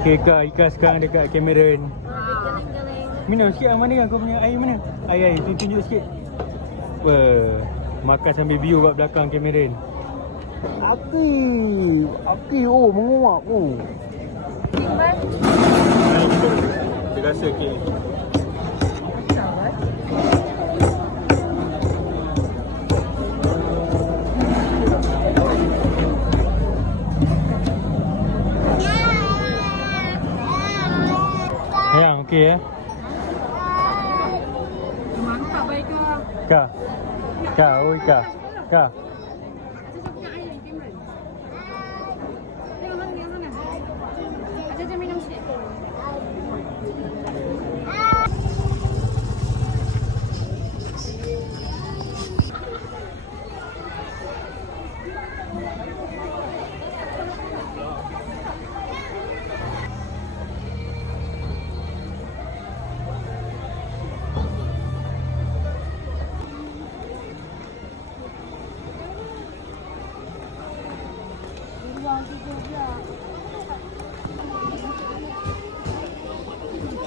Okay Kak, Ika sekarang dekat Cameron. Geleng-geleng. Minum sikit lah, mana kau punya air mana? Air, tunjuk sikit. Wah, makan sambil view kat belakang Cameron. Aki, oh menguap oh. Timbal. Kita rasa okey. Yang okey ya. Mantap baik kau. Kak, oi Kak. Kak.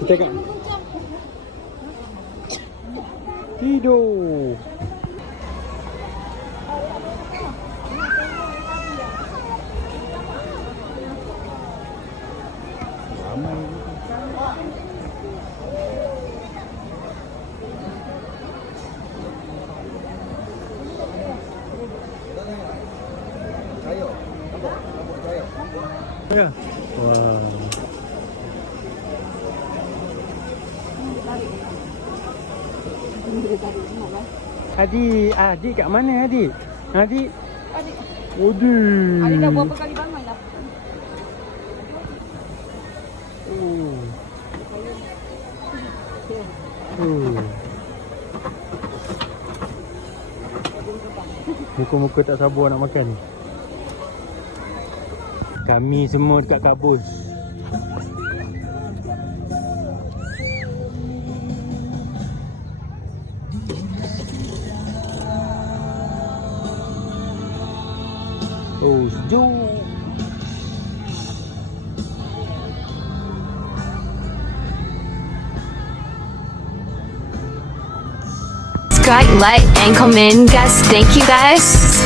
Kita kan tidur. Ramai. Ya. Wah. Adik kat mana Adik? Adik. Waduh. Adik dah berapa kali bangun dah? Oh. Muka-muka tak sabar nak makan. Kami semua dekat kabus. Oh, sejuk. Subscribe, like, and comment, guys. Thank you, guys.